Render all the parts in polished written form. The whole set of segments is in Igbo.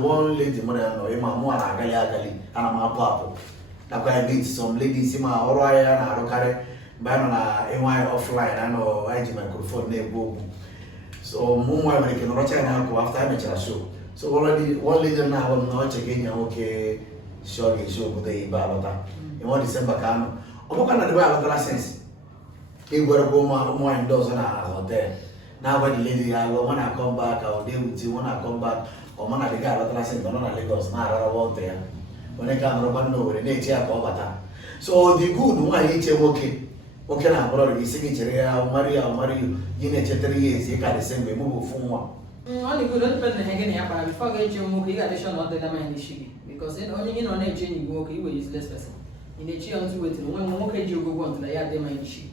one lady mother no ma mo na agali ana ma papo na kwa meet some ladies ma oro aya na aro kare ba no na enwa offline na no IG microphone na ego so mo mo ma ke no rocha na ko after me chara show so already one lady na ho no check in Nwoke show but they ba lota in one December kan o ka na de ba lota sense e gwere go mo endorse na hotel. Now when the lady I wanna come back, I'll deal with you, wanna come back, or man the guy that I said, but not Lagos, now I want there. When I come around nowhere, they check over. So the good one each okay. Okay now, brother, you sing it, I'll marry you, in a 3 years, you got the same way, move from one. Only good don't depend on hanging up, but before get your Nwoke, you got to show not the man issue. Because only in on a journey, Nwoke, you will use less person. In the chair on to wait, when Nwoke you go on to the yard, they might issue.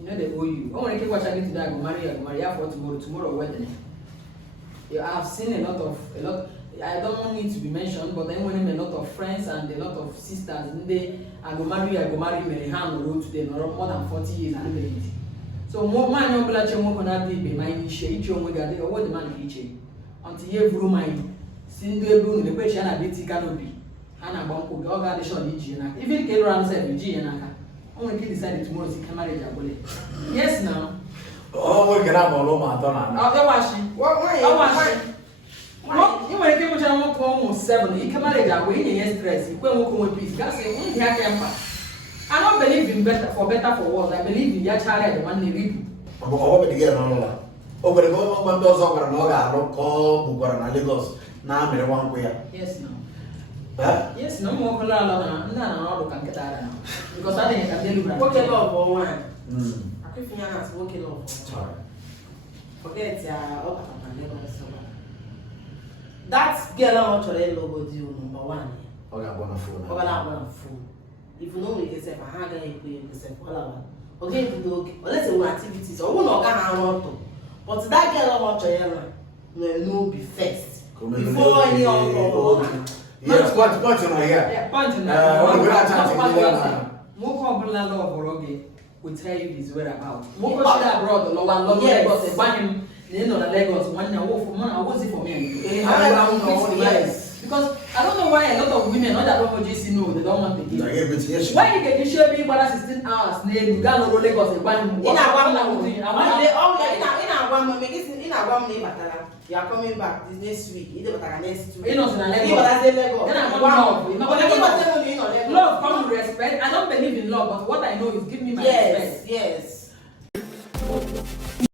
You know they owe you. I want to keep watching today. I go marry for tomorrow wedding. Yeah, I have seen a lot. I don't need to be mentioned, but then when a lot of friends and a lot of sisters, I go marry Mary Han road today, more than 40 years and married. So more man no black chemo kona be my initiate each one gade or what the man each until you through my single room the question I bit canopy. And I won't go ga the shot each na. Even K around 7 G and I only kid decided tomorrow to marriage abole. Yes now. Oh, we get up all over Madonna. Oh, washing. Why? You want to give almost 7. You can marry that way in your stress. You can't walk with peace. God say, I don't believe in better for worse. I believe in your child and one they read. I'm over the girl on over. Over the government does over and over. I don't call Bukarana Lagos. Now I'm the one where. Yes, no. Yes, no more color. No, can get out now. Because I think I can tell you. Okay, love for one. I could feel that's okay, love. Sorry. Forget that girl I want to logo deal number 1. Okay, I'm gonna phone. Okay, I'm gonna phone. If you know me, you say, I have a yourself. Okay, to do let's say activities or one organ. But that girl I want to know be first. Before any other. Yes, point in my hair. Yeah, point in Nwoke will tell you his whereabouts. Nwoke should abroad the lower Lagos, buy him the Lagos, one year for man, I was it for me. Yes. Because I don't know why a lot of women, not that don't know, they don't want to give. Why you get show me for 16 hours, you got no Lagos, buy him. In you are coming back this next week. Either next week. Love comes with respect. I don't believe in love, but what I know is give me my respect. Yes.